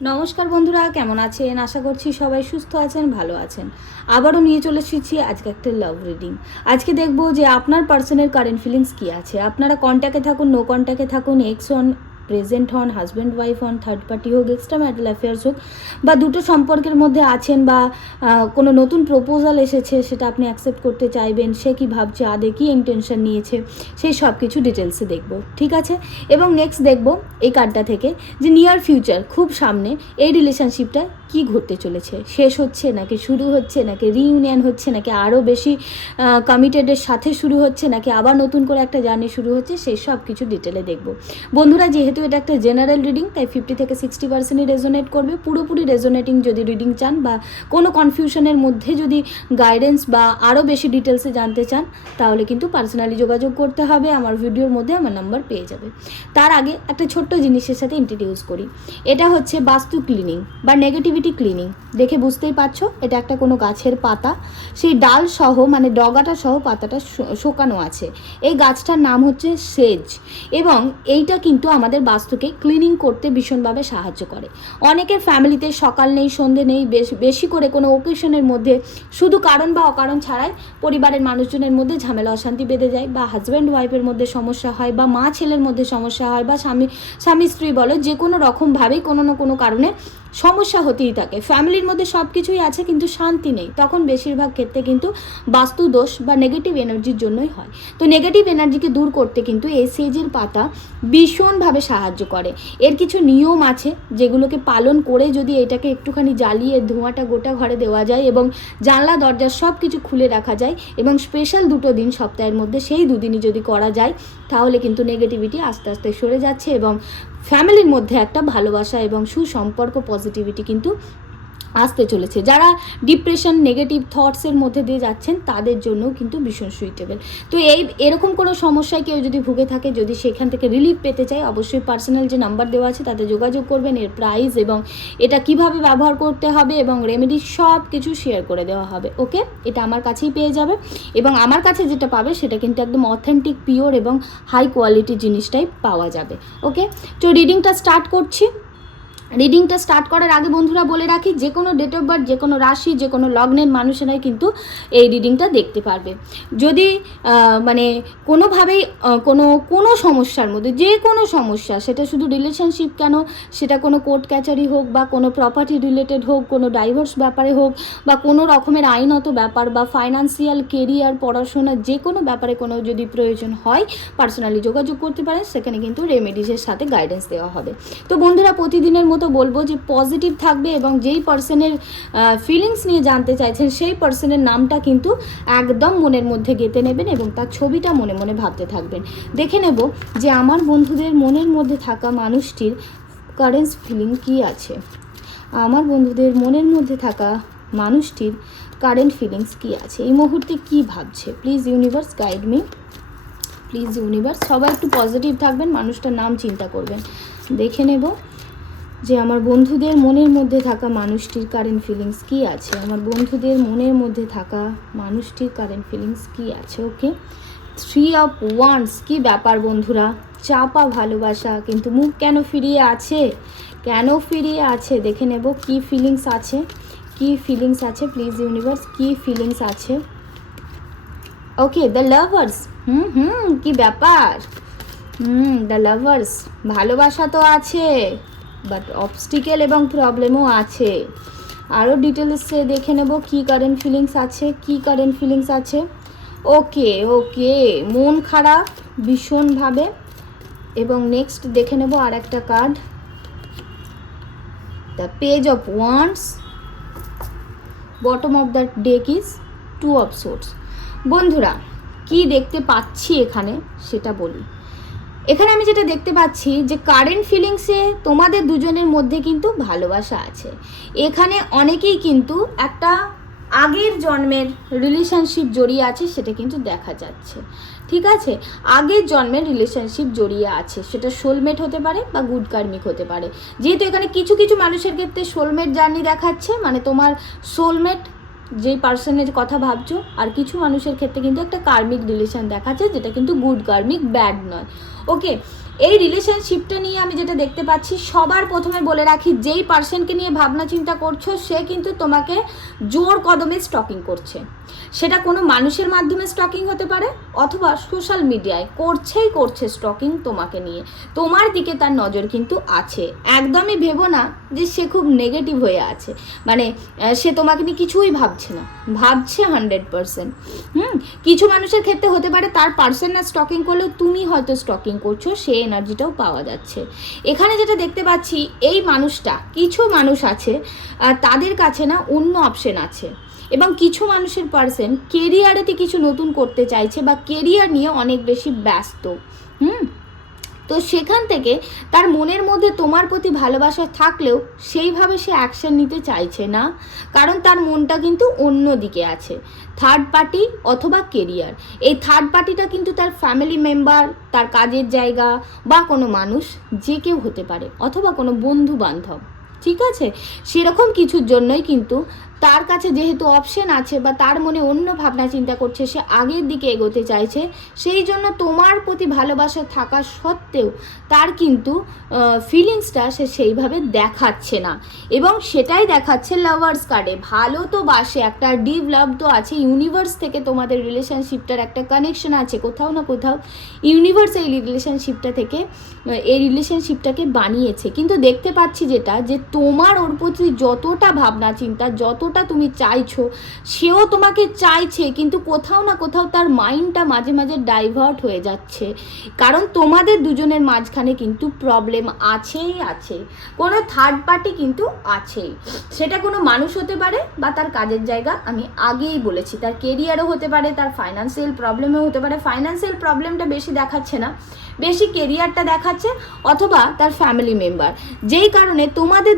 নমস্কার বন্ধুরা, কেমন আছেন? আশা করছি সবাই সুস্থ আছেন, ভালো আছেন। আবারও নিয়ে চলে এসেছি আজকে একটা লাভ রিডিং। আজকে দেখব যে আপনার পার্সনের কারেন্ট ফিলিংস কী আছে। আপনারা কন্ট্যাক্টে থাকুন, নো কন্ট্যাক্টে থাকুন, এক্স হন, প্রেজেন্ট হন, হাজব্যান্ড ওয়াইফ হন, থার্ড পার্টি হোক, এক্সট্রা ম্যারিটাল অ্যাফেয়ার্স হোক, বা দুটো সম্পর্কের মধ্যে আছেন, বা কোনো নতুন প্রপোজাল এসেছে সেটা আপনি অ্যাকসেপ্ট করতে চাইবেন, সে কী ভাবছে, আদে কী ইন্টেনশন নিয়েছে, সেই সব কিছু ডিটেলসে দেখব, ঠিক আছে? এবং নেক্সট দেখব এই কার্ডটা থেকে যে নিয়ার ফিউচার, খুব সামনে এই রিলেশনশিপটা কি ঘটতে চলেছে, শেষ হচ্ছে নাকি শুরু হচ্ছে, নাকি রিইউনিয়ন হচ্ছে, নাকি আরও বেশি কমিটেডের সাথে শুরু হচ্ছে, নাকি আবার নতুন করে একটা জার্নি শুরু হচ্ছে, সেই সব কিছু ডিটেলে দেখব বন্ধুরা। যেহেতু এটা একটা জেনারেল রিডিং, তাই 50 থেকে 60%ই রেজোনেট করবে। পুরোপুরি রেজোনেটিং যদি রিডিং চান বা কোনো কনফিউশনের মধ্যে যদি গাইডেন্স বা আরও বেশি ডিটেলসে জানতে চান, তাহলে কিন্তু পার্সোনালি যোগাযোগ করতে হবে। আমার ভিডিওর মধ্যে আমার নাম্বার পেয়ে যাবে। তার আগে একটা ছোট্ট জিনিসের সাথে ইন্ট্রোডিউস করি। এটা হচ্ছে বাস্তু ক্লিনিং বা নেগেটিভিটি ক্লিনিং। দেখে বুঝতেই পারছো, এটা একটা কোনো গাছের পাতা, সেই ডাল সহ মানে ডগাটা সহ পাতাটা শোকানো আছে। এই গাছটার নাম হচ্ছে সেজ, এবং এইটা কিন্তু আমাদের বাস্তুকে ক্লিনিং করতে ভীষণভাবে সাহায্য করে। অনেকের ফ্যামিলিতে সকাল নেই, সন্ধে নেই, বেশি করে কোনো ওকেশনের মধ্যে শুধু কারণ বা অকারণ ছাড়াই পরিবারের মানুষজনের মধ্যে ঝামেলা অশান্তি বেঁধে যায়, বা হাজব্যান্ড ওয়াইফের মধ্যে সমস্যা হয়, বা মা ছেলের মধ্যে সমস্যা হয়, বা স্বামী স্ত্রী বলো, যে কোনো রকমভাবেই কোনো না কোনো কারণে সমস্যা হতেই থাকে। ফ্যামিলির মধ্যে সব কিছুই আছে কিন্তু শান্তি নেই, তখন বেশিরভাগ ক্ষেত্রে কিন্তু বাস্তু দোষ বা নেগেটিভ এনার্জির জন্যই হয়। তো নেগেটিভ এনার্জিকে দূর করতে কিন্তু এই সেজের পাতা ভীষণভাবে সাহায্য করে। এর কিছু নিয়ম আছে যেগুলোকে পালন করে যদি এটাকে একটুখানি জ্বালিয়ে ধোঁয়াটা গোটা ঘরে দেওয়া যায়, এবং জানলা দরজা সব কিছু খুলে রাখা যায়, এবং স্পেশাল দুটো দিন সপ্তাহের মধ্যে সেই দুদিনই যদি করা যায়, তাহলে কিন্তু নেগেটিভিটি আস্তে আস্তে সরে যাচ্ছে, এবং ফ্যামিলির মধ্যে একটা ভালোবাসা এবং সুসম্পর্ক পজিটিভিটি কিন্তু আসতে চলেছে। যারা ডিপ্রেশন নেগেটিভ থটসের মধ্যে দিয়ে যাচ্ছেন, তাদের জন্যও কিন্তু ভীষণ সুইটেবল। তো এরকম কোনো সমস্যায় কেউ যদি ভুগে থাকে, যদি সেখান থেকে রিলিফ পেতে চায়, অবশ্যই পার্সোনাল যে নাম্বার দেওয়া আছে তাতে যোগাযোগ করবেন। এর প্রাইস এবং এটা কিভাবে ব্যবহার করতে হবে এবং রেমেডি সব কিছু শেয়ার করে দেওয়া হবে। ওকে, এটা আমার কাছেই পেয়ে যাবে, এবং আমার কাছে যেটা পাবে সেটা কিন্তু একদম অথেন্টিক, পিওর এবং হাই কোয়ালিটির জিনিসটাই পাওয়া যাবে। ওকে, তো রিডিংটা স্টার্ট করছি। রিডিংটা স্টার্ট করার আগে বন্ধুরা বলে রাখি, যে কোনো ডেট অফ বার্থ, যে কোনো রাশি, যে কোনো লগ্নের মানুষেরাই কিন্তু এই রিডিংটা দেখতে পারবে। যদি মানে কোনোভাবেই কোনো সমস্যার মধ্যে, যে কোনো সমস্যা, সেটা শুধু রিলেশনশিপ কেন, সেটা কোনো কোর্ট ক্যাচারি হোক, বা কোনো প্রপার্টি রিলেটেড হোক, কোনো ডাইভোর্স ব্যাপারে হোক, বা কোনো রকমের আইনত ব্যাপার, বা ফাইন্যান্সিয়াল, কেরিয়ার, পড়াশোনা, যে কোনো ব্যাপারে কোনো যদি প্রয়োজন হয়, পার্সোনালি যোগাযোগ করতে পারেন। সেখানে কিন্তু রেমেডিসের সাথে গাইডেন্স দেওয়া হবে। তো বন্ধুরা, প্রতিদিনের মতো বলবো যে পজিটিভ থাকবে, এবং যেই পার্সনের ফিলিংস নিয়ে জানতে চাইছেন, সেই পার্সনের নামটা কিন্তু একদম মনের মধ্যে গেঁথে নেবেন, এবং তার ছবিটা মনে মনে ভাবতে থাকবেন। দেখে নেব যে আমার বন্ধুদের মনের মধ্যে থাকা মানুষটির কারেন্ট ফিলিং কী আছে। আমার বন্ধুদের মনের মধ্যে থাকা মানুষটির কারেন্ট ফিলিংস কী আছে, এই মুহূর্তে কী ভাবছে। Please universe guide me, please universe. সবাই একটু পজিটিভ থাকবেন, মানুষটার নাম চিন্তা করবেন। দেখে নেব যে আমার বন্ধুদের মনের মধ্যে থাকা মানুষটির কারেন্ট ফিলিংস কী আছে। আমার বন্ধুদের মনের মধ্যে থাকা মানুষটির কারেন্ট ফিলিংস কী আছে। ওকে, 3 অফ ওয়ান্ডস। কী ব্যাপার বন্ধুরা, চাপা ভালোবাসা, কিন্তু মুখ কেন ফিরিয়ে আছে, কেন ফিরিয়ে আছে। দেখে নেব কী ফিলিংস আছে, কী ফিলিংস আছে। প্লিজ ইউনিভার্স, কী ফিলিংস আছে। Okay, the lovers. কী ব্যাপার, দ্য লাভার্স। ভালোবাসা তো আছে, বাট অবস্টিকেল এবং প্রবলেমও আছে। আরও ডিটেলসে দেখে নেব কী কারেন্ট ফিলিংস আছে, কী কারেন্ট ফিলিংস আছে। ওকে ওকে, মন খারাপ ভীষণভাবে। এবং নেক্সট দেখে নেব আর একটা card, the page of wands. Bottom of the deck is 2 of swords. বন্ধুরা, কি দেখতে পাচ্ছি এখানে সেটা বলি। এখানে আমি যেটা দেখতে পাচ্ছি যে কারেন্ট ফিলিংসে তোমাদের দুজনের মধ্যে কিন্তু ভালোবাসা আছে। এখানে অনেকেই কিন্তু একটা আগের জন্মের রিলেশনশিপ জড়িয়ে আছে, সেটা কিন্তু দেখা যাচ্ছে। ঠিক আছে, আগের জন্মের রিলেশনশিপ জড়িয়ে আছে, সেটা সোলমেট হতে পারে বা গুড কার্মিক হতে পারে। যেহেতু এখানে কিছু কিছু মানুষের ক্ষেত্রে সোলমেট জার্নি দেখাচ্ছে, মানে তোমার সোলমেট যেই পার্সনের কথা ভাবছো, আর কিছু মানুষের ক্ষেত্রে কিন্তু একটা কার্মিক রিলেশন দেখাচ্ছে, যেটা কিন্তু গুড কার্মিক, ব্যাড নয়। ওকে, এই রিলেশনশিপটা নিয়ে আমি যেটা দেখতে পাচ্ছি, সবার প্রথমে বলে রাখি, যেই পার্সনকে নিয়ে ভাবনা চিন্তা করছো সে কিন্তু তোমাকে জোর কদমে স্টকিং করছে। সেটা কোনো মানুষের মাধ্যমে স্টকিং হতে পারে, অথবা সোশ্যাল মিডিয়ায় করছে স্টকিং তোমাকে নিয়ে। তোমার দিকে তার নজর কিন্তু আছে। একদমই ভেবো না যে সে খুব নেগেটিভ হয়ে আছে, মানে সে তোমাকে নিয়ে কিছুই ভাবছে না, ভাবছে 100%। কিছু মানুষের ক্ষেত্রে হতে পারে তার পার্সন না স্টকিং করলেও তুমি হয়তো স্টকিং করছো, সেই এনার্জিটাও পাওয়া যাচ্ছে। এখানে যেটা দেখতে পাচ্ছি, এই মানুষটা, কিছু মানুষ আছে তাদের কাছে না অন্য অপশন আছে, এবং কিছু মানুষের পার্সন কেরিয়ারেতে কিছু নতুন করতে চাইছে বা কেরিয়ার নিয়ে অনেক বেশি ব্যস্ত। তো সেখান থেকে তার মনের মধ্যে তোমার প্রতি ভালোবাসা থাকলেও সেইভাবে সে অ্যাকশন নিতে চাইছে না, কারণ তার মনটা কিন্তু অন্য দিকে আছে, থার্ড পার্টি অথবা কেরিয়ার। এই থার্ড পার্টিটা কিন্তু তার ফ্যামিলি মেম্বার, তার কাজের জায়গা, বা কোনো মানুষ, যে কেউ হতে পারে, অথবা কোনো বন্ধু বান্ধব। ঠিক আছে, সেরকম কিছুর জন্যই কিন্তু তার কাছে যেহেতু অপশন আছে বা তার মনে অন্য ভাবনা চিন্তা করছে, সে আগের দিকে এগোতে চাইছে, সেই জন্য তোমার প্রতি ভালোবাসা থাকা সত্ত্বেও তার কিন্তু ফিলিংসটা সে সেইভাবে দেখাচ্ছে না, এবং সেটাই দেখাচ্ছে লাভার্স কার্ডে। ভালো তো বাসে, একটা ডিপ লাভ তো আছে, ইউনিভার্স থেকে তোমাদের রিলেশনশিপটার একটা কানেকশন আছে কোথাও না কোথাও। ইউনিভার্স এই রিলেশনশিপটা থেকে এই রিলেশনশিপটাকে বানিয়েছে, কিন্তু দেখতে পাচ্ছি যেটা, যে তোমার ওর প্রতি যতটা ভাবনা চিন্তা, যতটা তুমি চাইছো, সেও তোমাকে চাইছে, কিন্তু কোথাও না কোথাও তার মাইন্ডটা মাঝে মাঝে ডাইভার্ট হয়ে যাচ্ছে, কারণ তোমাদের দুজনের মাঝখানে কিন্তু প্রবলেম আছেই আছে, কোনো থার্ড পার্টি কিন্তু আছেই। সেটা কোনো মানুষ হতে পারে বা তার কাজের জায়গা, আমি আগেই বলেছি, তার কেরিয়ারও হতে পারে, তার ফাইন্যান্সিয়াল প্রবলেমও হতে পারে। ফাইন্যান্সিয়াল প্রবলেমটা বেশি দেখাচ্ছে না, বেশি কেরিয়ারটা দেখাচ্ছে, অথবা তার ফ্যামিলি মেম্বার, যেই কারণে তোমাদের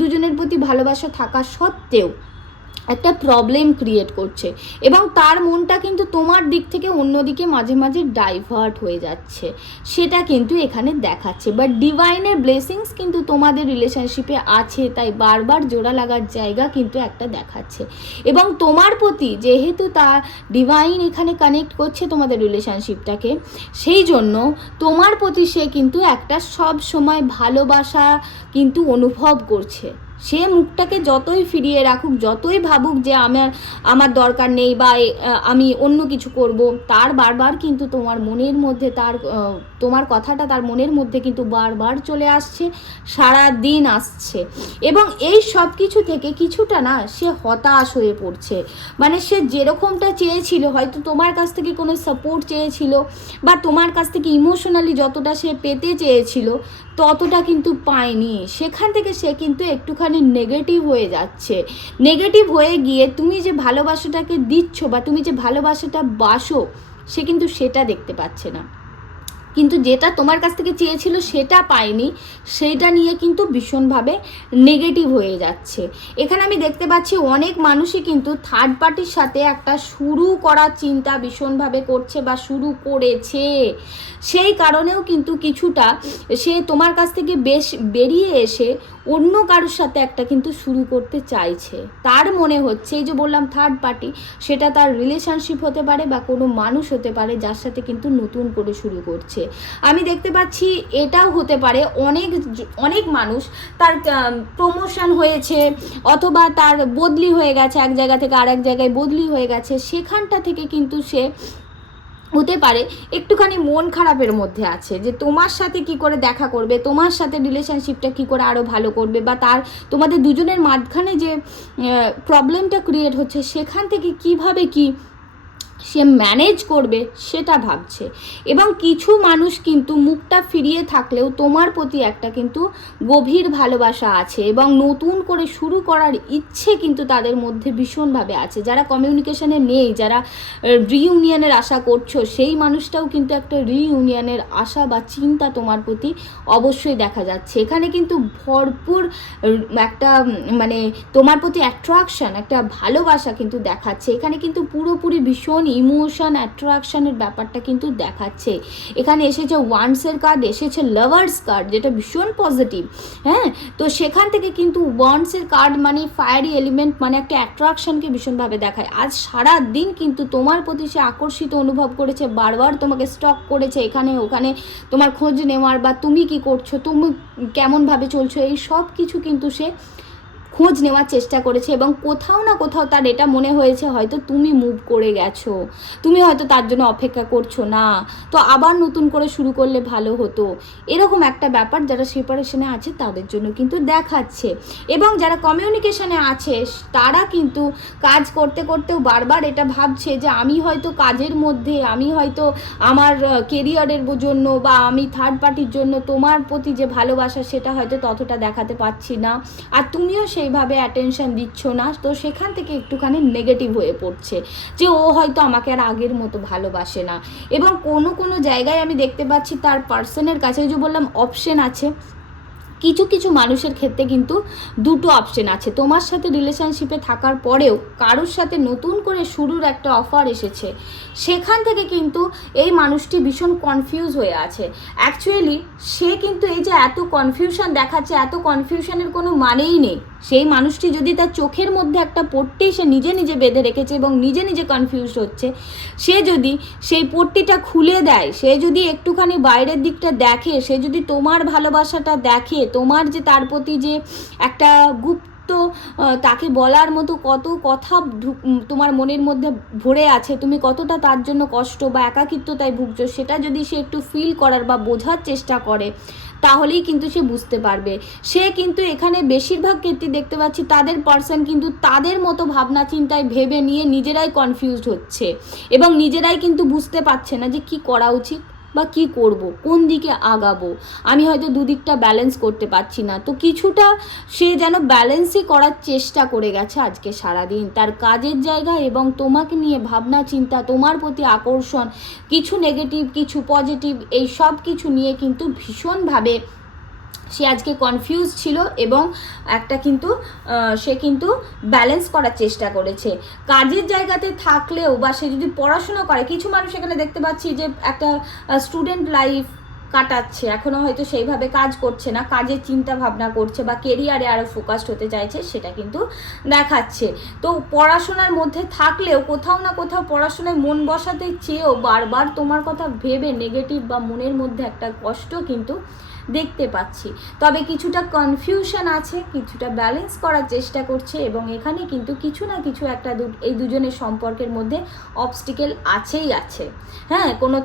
দুজনের প্রতি ভালোবাসা থাকা সত্ত্বেও একটা প্রবলেম ক্রিয়েট করছে, এবং তার মনটা কিন্তু তোমার দিক থেকে অন্যদিকে মাঝে মাঝে ডাইভার্ট হয়ে যাচ্ছে, সেটা কিন্তু এখানে দেখাচ্ছে। বাট ডিভাইনের ব্লেসিংস কিন্তু তোমাদের রিলেশনশিপে আছে, তাই বারবার জোড়া লাগার জায়গা কিন্তু একটা দেখাচ্ছে, এবং তোমার প্রতি যেহেতু তার ডিভাইন এখানে কানেক্ট করছে তোমাদের রিলেশনশিপটাকে, সেই জন্য তোমার প্রতি সে কিন্তু একটা সব সময় ভালোবাসা কিন্তু অনুভব করছে। সে মুখটাকে যতই ফিরিয়ে রাখুক, যতই ভাবুক যে আমার দরকার নেই বা আমি অন্য কিছু করব, তার বারবার কিন্তু তোমার মনের মধ্যে তোমার কথাটা তার মনের মধ্যে কিন্তু বারবার চলে আসছে, সারা দিন আসছে, এবং এই সব কিছু থেকে কিছুটা না সে হতাশ হয়ে পড়ছে। মানে সে যেরকমটা চেয়েছিল, হয়তো তোমার কাছ থেকে কোনো সাপোর্ট চেয়েছিল, বা তোমার কাছ থেকে ইমোশনালি যতটা সে পেতে চেয়েছিল ততটা কিন্তু পায়নি, সেখান থেকে সে কিন্তু একটুখানি নেগেটিভ হয়ে যাচ্ছে। নেগেটিভ হয়ে গিয়ে তুমি যে ভালোবাসাটাকে দিচ্ছ বা তুমি যে ভালোবাসাটা বাসো, সে কিন্তু সেটা দেখতে পাচ্ছে না, কিন্তু যেটা তোমার কাছ থেকে চেয়েছিল সেটা পায়নি, সেইটা নিয়ে কিন্তু ভীষণভাবে নেগেটিভ হয়ে যাচ্ছে। এখানে আমি দেখতে পাচ্ছি অনেক মানুষই কিন্তু থার্ড পার্টির সাথে একটা শুরু করার চিন্তা ভীষণভাবে করছে বা শুরু করেছে, সেই কারণেও কিন্তু কিছুটা সে তোমার কাছ থেকে বেশ বেরিয়ে এসে অন্য কারোর সাথে একটা কিন্তু শুরু করতে চাইছে। তার মনে হচ্ছে, এই যে বললাম থার্ড পার্টি, সেটা তার রিলেশনশিপ হতে পারে বা কোনো মানুষ হতে পারে যার সাথে কিন্তু নতুন করে শুরু করছে। আমি দেখতে পাচ্ছি এটাও হতে পারে অনেক মানুষ তার প্রমোশন হয়েছে, অথবা তার বদলি হয়ে গেছে, এক জায়গা থেকে আরেক জায়গায় বদলি হয়ে গেছে, সেখানটা থেকে কিন্তু সে হতে পারে একটুখানি মন খারাপের মধ্যে আছে, যে তোমার সাথে কি করে দেখা করবে, তোমার সাথে রিলেশনশিপটা কি করে আরও ভালো করবে, বা তোমাদের দুজনের মাঝখানে যে প্রবলেমটা ক্রিয়েট হচ্ছে সেখান থেকে কিভাবে কি সে ম্যানেজ করবে সেটা ভাবছে। এবং কিছু মানুষ কিন্তু মুখটা ফিরিয়ে থাকলেও তোমার প্রতি একটা কিন্তু গভীর ভালোবাসা আছে, এবং নতুন করে শুরু করার ইচ্ছে কিন্তু তাদের মধ্যে ভীষণভাবে আছে। যারা কমিউনিকেশনে নেই, যারা রিইউনিয়নের আশা করছো, সেই মানুষটাও কিন্তু একটা রিইউনিয়নের আশা বা চিন্তা তোমার প্রতি অবশ্যই দেখা যাচ্ছে। এখানে কিন্তু ভরপুর একটা মানে তোমার প্রতি অ্যাট্রাকশন, একটা ভালোবাসা কিন্তু দেখাচ্ছে। এখানে কিন্তু পুরোপুরি ভীষণ ইমোশন অ্যাট্রাকশনের ব্যাপারটা কিন্তু দেখাচ্ছে। এখানে এসেছে ওয়ান্সের কার্ড, এসেছে লাভার্স কার্ড, যেটা ভীষণ পজিটিভ। হ্যাঁ, তো সেখান থেকে কিন্তু ওয়ান্সের কার্ড মানে ফায়ারি এলিমেন্ট, মানে একটা অ্যাট্রাকশনকে ভীষণভাবে দেখায়। আজ সারা দিন কিন্তু তোমার প্রতি সে আকর্ষিত অনুভব করেছে, বারবার তোমাকে স্টক করেছে এখানে ওখানে, তোমার খোঁজ নেওয়ার বা তুমি কি করছো, তুমি কেমনভাবে চলছো, এই সব কিছু কিন্তু সে খোঁজ নেওয়ার চেষ্টা করেছে। এবং কোথাও না কোথাও তার এটা মনে হয়েছে হয়তো তুমি মুভ করে গেছো, তুমি হয়তো তার জন্য অপেক্ষা করছো না, তো আবার নতুন করে শুরু করলে ভালো হতো, এরকম একটা ব্যাপার যারা সেপারেশনে আছে তাদের জন্য কিন্তু দেখাচ্ছে। এবং যারা কমিউনিকেশনে আছে তারা কিন্তু কাজ করতে করতেও বারবার এটা ভাবছে যে আমি হয়তো কাজের মধ্যে, আমি হয়তো আমার কেরিয়ারের জন্য বা আমি থার্ড পার্টির জন্য তোমার প্রতি যে ভালোবাসা সেটা হয়তো ততটা দেখাতে পারছি না, আর তুমিও সেইভাবে অ্যাটেনশন দিচ্ছ না। তো সেখান থেকে একটুখানি নেগেটিভ হয়ে পড়ছে যে ও হয়তো আমাকে আর আগের মতো ভালোবাসে না। এবং কোনো কোনো জায়গায় আমি দেখতে পাচ্ছি তার পার্সনের কাছে, যে বললাম অপশন আছে, কিছু কিছু মানুষের ক্ষেত্রে কিন্তু দুটো অপশন আছে। তোমার সাথে রিলেশনশিপে থাকার পরেও কারোর সাথে নতুন করে শুরুর একটা অফার এসেছে, সেখান থেকে কিন্তু এই মানুষটি ভীষণ কনফিউজ হয়ে আছে। অ্যাকচুয়ালি সে কিন্তু এই যে এত কনফিউশন দেখাচ্ছে, এত কনফিউশনের কোনো মানেই নেই। সেই মানুষটি যদি তার চোখের মধ্যে একটা পট্টি সে নিজে নিজে বেঁধে রেখেছে এবং নিজে নিজে কনফিউজ হচ্ছে, সে যদি সেই পট্টিটা খুলে দেয়, সে যদি একটুখানি বাইরের দিকটা দেখে, সে যদি তোমার ভালোবাসাটা দেখে, তোমার যে তার প্রতি যে একটা গুপ্ত তাকে বলার মতো কত কথা তোমার মনের মধ্যে ভরে আছে, তুমি কতটা তার জন্য কষ্ট বা একাকিত্বতায় ভুগছো, সেটা যদি সে একটু ফিল করার বা বোঝার চেষ্টা করে, তাহলেই কিন্তু সে বুঝতে পারবে। সে কিন্তু এখানে বেশিরভাগ ক্ষেত্রে দেখতে পাচ্ছি তাদের পার্সন কিন্তু তাদের মতো ভাবনা চিন্তায় ভেবে নিয়ে নিজেরাই কনফিউজড হচ্ছে এবং নিজেরাই কিন্তু বুঝতে পারছে না যে কি করা উচিত বা কি করব, কোন দিকে আগাবো। আমি হয়তো দুদিকটা ব্যালেন্স করতে পারছি না। তো কিছুটা সে যেন ব্যালেন্সই করার চেষ্টা করে গেছে আজকে সারাদিন, তার কাজের জায়গা এবং তোমাকে নিয়ে ভাবনা চিন্তা, তোমার প্রতি আকর্ষণ, কিছু নেগেটিভ কিছু পজিটিভ, এই সব কিছু নিয়ে কিন্তু ভীষণভাবে সে আজকে কনফিউজ ছিল এবং একটা কিন্তু সে কিন্তু ব্যালেন্স করার চেষ্টা করেছে। কাজের জায়গাতে থাকলেও বা সে যদি পড়াশোনা করে, কিছু মানুষ এখানে দেখতে পাচ্ছি যে একটা স্টুডেন্ট লাইফ কাটাচ্ছে, এখনও হয়তো সেইভাবে কাজ করছে না, কাজের চিন্তা ভাবনা করছে বা কেরিয়ারে আরও ফোকাসড হতে চাইছে, সেটা কিন্তু দেখাচ্ছে। তো পড়াশোনার মধ্যে থাকলেও কোথাও না কোথাও পড়াশোনায় মন বসাতে চেয়েও বারবার তোমার কথা ভেবে নেগেটিভ বা মনের মধ্যে একটা কষ্ট কিন্তু দেখতে পাচ্ছি। তবে কিছুটা কনফিউশন আছে, কিছুটা ব্যালেন্স করার চেষ্টা করছে এবং এখানে কিন্তু কিছু না কিছু একটা এই দুজনের সম্পর্কের মধ্যে অবস্টিকেল আছেই আছে। হ্যাঁ, কোনো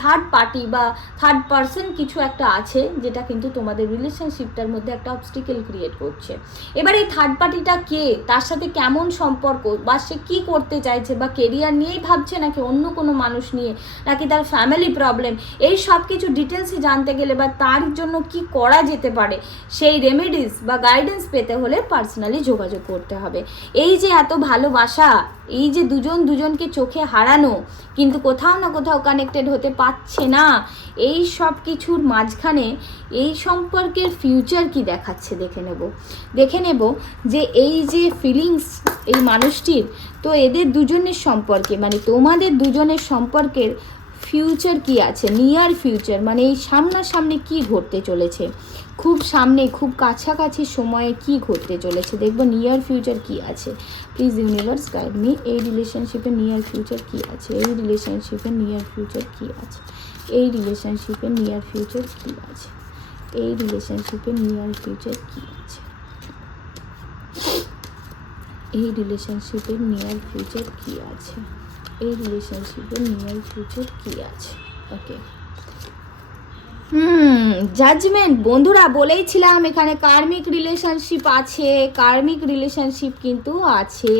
থার্ড পার্টি বা থার্ড পার্সন কিছু একটা আছে যেটা কিন্তু তোমাদের রিলেশনশিপটার মধ্যে একটা অবস্টিকেল ক্রিয়েট করছে। এবার এই থার্ড পার্টিটা কে, তার সাথে কেমন সম্পর্ক, বা সে কী করতে চাইছে, বা কেরিয়ার নিয়েই ভাবছে নাকি অন্য কোনো মানুষ নিয়ে, নাকি তার ফ্যামিলি প্রবলেম, এই সব কিছু ডিটেলসে জানতে গেলে বা তার জন্য কি করা যেতে পারে সেই রেমেডিস বা গাইডেন্স পেতে হলে পার্সোনালি যোগাযোগ করতে হবে। এই যে এত ভালোবাসা, এই যে দুজন দুজনকে চোখে হারানো কিন্তু কোথাও না কোথাও কানেক্টেড হতে পারছে না, এই সব কিছুর মাঝখানে এই সম্পর্কের ফিউচার কি দেখাচ্ছে দেখে নেব যে এই যে ফিলিংস এই মানুষটির, তো এদের দুজনের সম্পর্কে মানে তোমাদের দুজনের সম্পর্কের ফিউচার কি আছে, নিয়ার ফিউচার মানে এই সামনাসামনি কি ঘটতে চলেছে, খুব সামনে খুব কাছাকাছি সময়ে কি ঘটতে চলেছে, দেখবো নিয়ার ফিউচার কি আছে। প্লিজ ইউনিভার্স গাইড মি, এই রিলেশনশিপে নিয়ার ফিউচার কি আছে, এই রিলেশনশিপে নিয়ার ফিউচার কি আছে, এই রিলেশনশিপে নিয়ার ফিউচার কি আছে, এই রিলেশনশিপে নিয়ার ফিউচার কি আছে, এই রিলেশনশিপের নিয়ার ফিউচার কি আছে, এই রিলেশনশিপের নিয়ার ফিউচার কি আছে। ওকে, জাজমেন্ট বন্ধুরা, বলেইছিলাম এখানে কার্মিক রিলেশনশিপ আছে, কার্মিক রিলেশনশিপ কিন্তু আছে।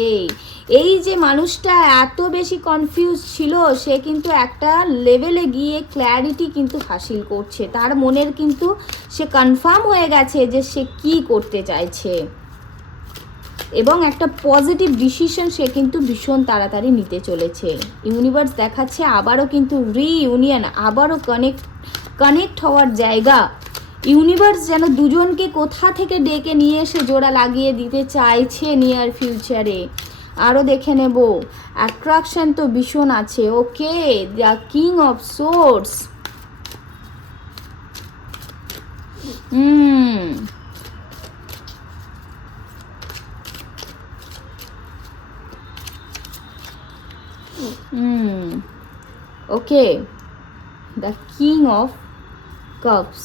এই যে মানুষটা এত বেশি কনফিউজ ছিল, সে কিন্তু একটা লেভেলে গিয়ে ক্ল্যারিটি কিন্তু হাসিল করছে, তার মনের কিন্তু সে কনফার্ম হয়ে গেছে যে সে কি করতে চাইছে এবং একটা পজিটিভ ডিসিশন সে কিন্তু ভীষণ তাড়াতাড়ি নিতে চলেছে। ইউনিভার্স দেখাচ্ছে আবারও কিন্তু রিইউনিয়ন, আবারও কানেক্ট হওয়ার জায়গা। ইউনিভার্স যেন দুজনকে কোথা থেকে ডেকে নিয়ে এসে জোড়া লাগিয়ে দিতে চাইছে নিয়ার ফিউচারে। আরও দেখে নেব। অ্যাট্রাকশন তো ভীষণ আছে। Okay, the king of swords. Okay, the king of cups.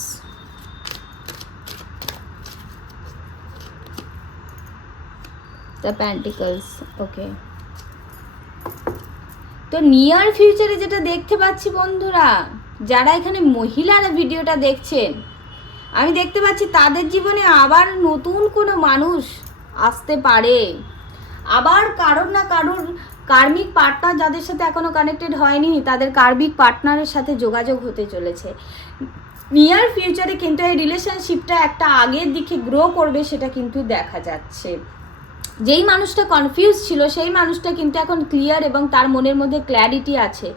The pentacles. Okay, তো নিয়ার ফিউচারে যেটা দেখতে পাচ্ছি বন্ধুরা, যারা এখানে মহিলারা ভিডিওটা দেখছেন, আমি দেখতে পাচ্ছি তাদের জীবনে আবার নতুন কোনো মানুষ আসতে পারে। আবার কারোর না কারোর কার্মিক পার্টনার যাদের সাথে এখনো কানেক্টেড হয়নি, তাদের কার্মিক পার্টনারের সাথে যোগাযোগ হতে চলেছে নিয়ার ফিউচারে। কিন্তু এই রিলেশনশিপটা একটা আগের দিকে গ্রো করবে, সেটা কিন্তু দেখা যাচ্ছে। যেই মানুষটা কনফিউজ ছিল সেই মানুষটা কিন্তু এখন ক্লিয়ার এবং তার মনের মধ্যে ক্ল্যারিটি আছে।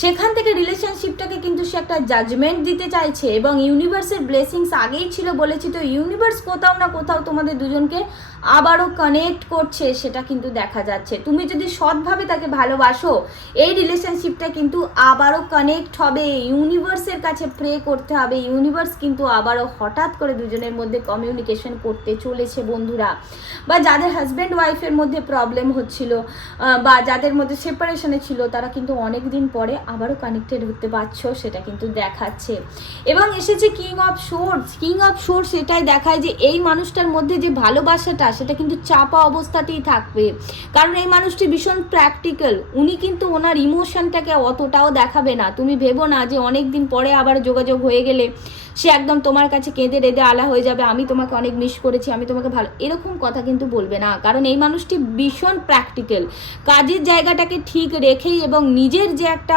সেখান থেকে রিলেশনশিপটাকে কিন্তু সে একটা জাজমেন্ট দিতে চাইছে এবং ইউনিভার্সের ব্লেসিংস আগেই ছিল বলেছি, তো ইউনিভার্স কোথাও না কোথাও তোমাদের দুজনকে আবারও কানেক্ট করছে, সেটা কিন্তু দেখা যাচ্ছে। তুমি যদি সৎভাবে তাকে ভালোবাসো, এই রিলেশনশিপটা কিন্তু আবারও কানেক্ট হবে। ইউনিভার্সের কাছে প্রে করতে হবে, ইউনিভার্স কিন্তু আবারও হঠাৎ করে দুজনের মধ্যে কমিউনিকেশন করতে চলেছে বন্ধুরা। বা যাদের হাজব্যান্ড ওয়াইফের মধ্যে প্রবলেম হচ্ছিল বা যাদের মধ্যে সেপারেশনে ছিল, তারা কিন্তু অনেক দিন পরে আবারও কানেক্টেড হতে পারছো, সেটা কিন্তু দেখাচ্ছে। এবং এসেছে king of source. King of source এটাই দেখায় যে এই মানুষটার মধ্যে যে ভালোবাসাটা, সেটা কিন্তু চাপা অবস্থাতেই থাকবে। কারণ এই মানুষটি ভীষণ প্র্যাকটিক্যাল, উনি কিন্তু ওনার ইমোশনটাকে অতটাও দেখাবে না। তুমি ভেবো না যে অনেক দিন পরে আবার যোগাযোগ হয়ে গেলে সে একদম তোমার কাছে কেঁদে রেঁদে আলা হয়ে যাবে, আমি তোমাকে অনেক মিস করেছি, আমি তোমাকে ভালো, এরকম কথা কিন্তু বলবে না। কারণ এই মানুষটি ভীষণ প্র্যাকটিক্যাল, কাজের জায়গাটাকে ঠিক রেখেই এবং নিজের যে একটা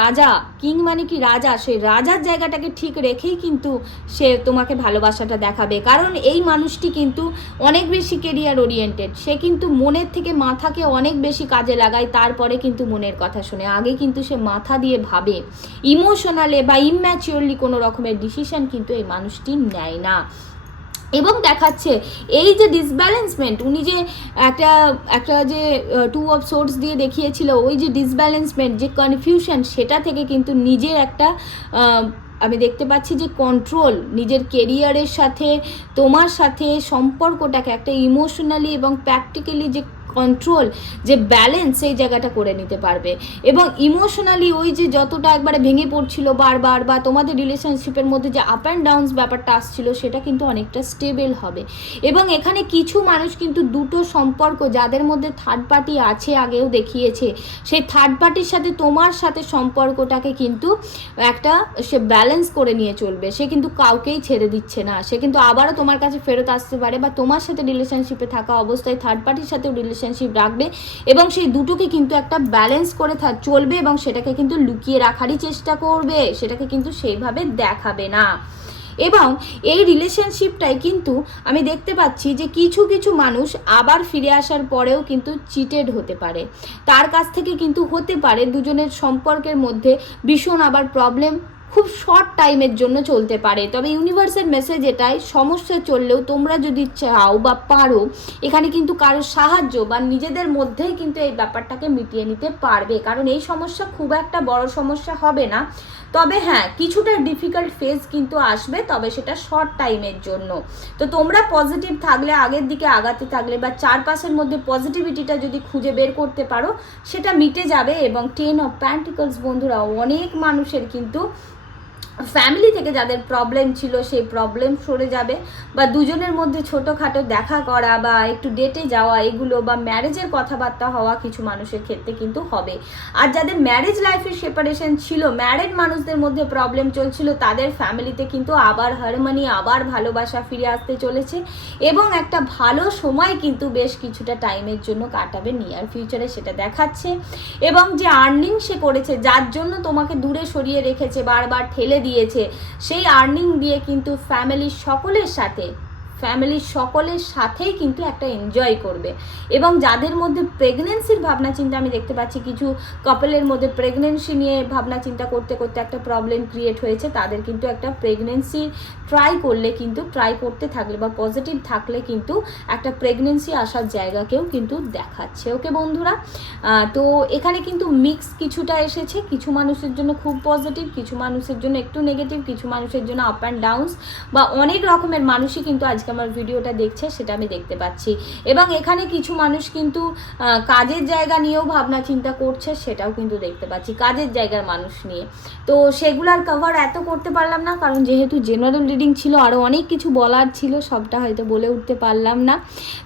রাজা কিং মানে কি রাজা, সেই রাজার জায়গাটাকে ঠিক রেখেই কিন্তু সে তোমাকে ভালোবাসাটা দেখাবে। কারণ এই মানুষটি কিন্তু অনেক বেশি কেরিয়ার ওরিয়েন্টেড, সে কিন্তু মনের থেকে মাথাকে অনেক বেশি কাজে লাগায়, তারপরে কিন্তু মনের কথা শুনে। আগে কিন্তু সে মাথা দিয়ে ভাবে, ইমোশনালে বা ইম্যাচিওরলি কোনো রকমের ডিসিশন কিন্তু এই মানুষটি নেয় না। এবং দেখাচ্ছে এই যে ডিসব্যালেন্সমেন্ট, উনি যে একটা যে টু অফ সোর্স দিয়ে দেখিয়েছিল, ওই যে ডিসব্যালেন্সমেন্ট, যে কনফিউশন, সেটা থেকে কিন্তু নিজের একটা আমি দেখতে পাচ্ছি যে কন্ট্রোল, নিজের কেরিয়ারের সাথে তোমার সাথে সম্পর্কটাকে একটা ইমোশনালি এবং প্র্যাকটিক্যালি যে কন্ট্রোল, যে ব্যালেন্স, সেই জায়গাটা করে নিতে পারবে। এবং ইমোশনালি ওই যে যতটা একবারে ভেঙে পড়ছিল বারবার, বা তোমাদের রিলেশনশিপের মধ্যে যে আপ অ্যান্ড ডাউনস ব্যাপারটা আসছিল, সেটা কিন্তু অনেকটা স্টেবল হবে। এবং এখানে কিছু মানুষ কিন্তু দুটো সম্পর্ক যাদের মধ্যে থার্ড পার্টি আছে, আগেও দেখিয়েছে, সেই থার্ড পার্টির সাথে তোমার সাথে সম্পর্কটাকে কিন্তু একটা সে ব্যালেন্স করে নিয়ে চলবে। সে কিন্তু কাউকেই ছেড়ে দিচ্ছে না, সে কিন্তু আবারও তোমার কাছে ফেরত আসতে পারে, বা তোমার সাথে রিলেশনশিপে থাকা অবস্থায় থার্ড পার্টির সাথেও রিলেশনশিপ রাখবে এবং সেই দুটোকে কিন্তু একটা ব্যালেন্স করে চলবে এবং সেটাকে কিন্তু লুকিয়ে রাখারই চেষ্টা করবে, সেটাকে কিন্তু সেইভাবে দেখাবে না। এবং এই রিলেশনশিপটাই কিন্তু আমি দেখতে পাচ্ছি যে কিছু কিছু মানুষ আবার ফিরে আসার পরেও কিন্তু চিটেড হতে পারে, তার কাছ থেকে কিন্তু হতে পারে দুজনের সম্পর্কের মধ্যে ভীষণ আবার প্রবলেম খুব শর্ট টাইমের জন্য চলতে পারে। তবে ইউনিভার্সের মেসেজ এটাই, সমস্যা চললেও তোমরা যদি চাও বা পারো, এখানে কিন্তু কারোর সাহায্য বা নিজেদের মধ্যেই কিন্তু এই ব্যাপারটাকে মিটিয়ে নিতে পারবে। কারণ এই সমস্যা খুব একটা বড় সমস্যা হবে না, তবে হ্যাঁ কিছুটা ডিফিকাল্ট ফেজ কিন্তু আসবে, তবে সেটা শর্ট টাইমের জন্য। তো তোমরা পজিটিভ থাকলে, আগের দিকে আগাতে থাকলে, বা চারপাশের মধ্যে পজিটিভিটিটা যদি খুঁজে বের করতে পারো, সেটা মিটে যাবে। এবং 10 অফ প্যান্টিকলস বন্ধুরা, অনেক মানুষের কিন্তু ফ্যামিলি থেকে যাদের প্রবলেম ছিল সেই প্রবলেম সরে যাবে, বা দুজনের মধ্যে ছোটোখাটো দেখা করা বা একটু ডেটে যাওয়া এগুলো, বা ম্যারেজের কথাবার্তা হওয়া কিছু মানুষের ক্ষেত্রে কিন্তু হবে। আর যাদের ম্যারেজ লাইফের সেপারেশন ছিল, ম্যারেড মানুষদের মধ্যে প্রবলেম চলছিল, তাদের ফ্যামিলিতে কিন্তু আবার হারমোনি, আবার ভালোবাসা ফিরে আসতে চলেছে এবং একটা ভালো সময় কিন্তু বেশ কিছুটা টাইমের জন্য কাটাবে নিয়ার ফিউচারে, সেটা দেখাচ্ছে। এবং যে আর্নিং সে করেছে, যার জন্য তোমাকে দূরে সরিয়ে রেখেছে, বারবার ঠেলে দিয়েছে, সেই আর্নিং দিয়ে কিন্তু ফ্যামিলির সকলের সাথে ফ্যামিলির সকলের সাথেই কিন্তু একটা এনজয় করবে। এবং যাদের মধ্যে প্রেগনেন্সির ভাবনা চিন্তা আমি দেখতে পাচ্ছি, কিছু কাপলের মধ্যে প্রেগনেন্সি নিয়ে ভাবনা চিন্তা করতে করতে একটা প্রবলেম ক্রিয়েট হয়েছে, তাদের কিন্তু একটা প্রেগনেন্সি ট্রাই করতে থাকলে বা পজিটিভ থাকলে কিন্তু একটা প্রেগনেন্সি আসার জায়গাকেও কিন্তু দেখাচ্ছে। ওকে বন্ধুরা, তো এখানে কিন্তু মিক্স কিছুটা এসেছে, কিছু মানুষের জন্য খুব পজিটিভ, কিছু মানুষের জন্য একটু নেগেটিভ, কিছু মানুষের জন্য আপ অ্যান্ড ডাউনস, বা অনেক রকমের মানুষই কিন্তু আজকে আমার ভিডিওটা দেখছে, সেটা আমি দেখতে পাচ্ছি। এবং এখানে কিছু মানুষ কিন্তু কাজের জায়গা নিয়েও ভাবনা চিন্তা করছে, সেটাও কিন্তু দেখতে পাচ্ছি, কাজের জায়গার মানুষ নিয়ে। তো সেগুলার কভার এত করতে পারলাম না, কারণ যেহেতু জেনারেল রিডিং ছিল, আরও অনেক কিছু বলার ছিল, সবটা হয়তো বলে উঠতে পারলাম না।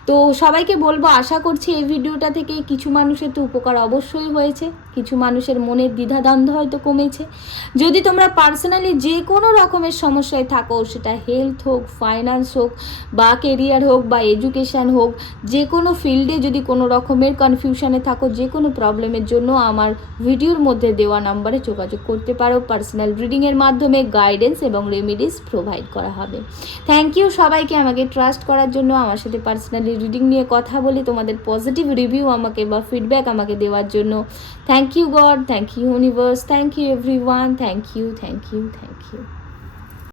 তো সবাইকে বলবো, আশা করছি এই ভিডিওটা থেকে কিছু মানুষের তো উপকার অবশ্যই হয়েছে, কিছু মানুষের মনের দ্বিধাদ্বন্দ্ব হয়তো কমেছে। যদি তোমরা পার্সোনালি যে কোনো রকমের সমস্যায় থাকো, সেটা হেলথ হোক, ফাইন্যান্স হোক, বা কেরিয়ার হোক, বা এডুকেশান হোক, যে কোনো ফিল্ডে যদি কোনো রকমের কনফিউশনে থাকো, যে কোনো প্রবলেমের জন্য আমার ভিডিওর মধ্যে দেওয়া নাম্বারে যোগাযোগ করতে পারো। পার্সোনাল রিডিংয়ের মাধ্যমে গাইডেন্স এবং রেমিডিস প্রোভাইড করা হবে। থ্যাংক ইউ সবাইকে আমাকে ট্রাস্ট করার জন্য, আমার সাথে পার্সোনালি রিডিং নিয়ে কথা বলে তোমাদের পজিটিভ রিভিউ আমাকে বা ফিডব্যাক আমাকে দেওয়ার জন্য। Thank you God, thank you universe, thank you everyone, thank you.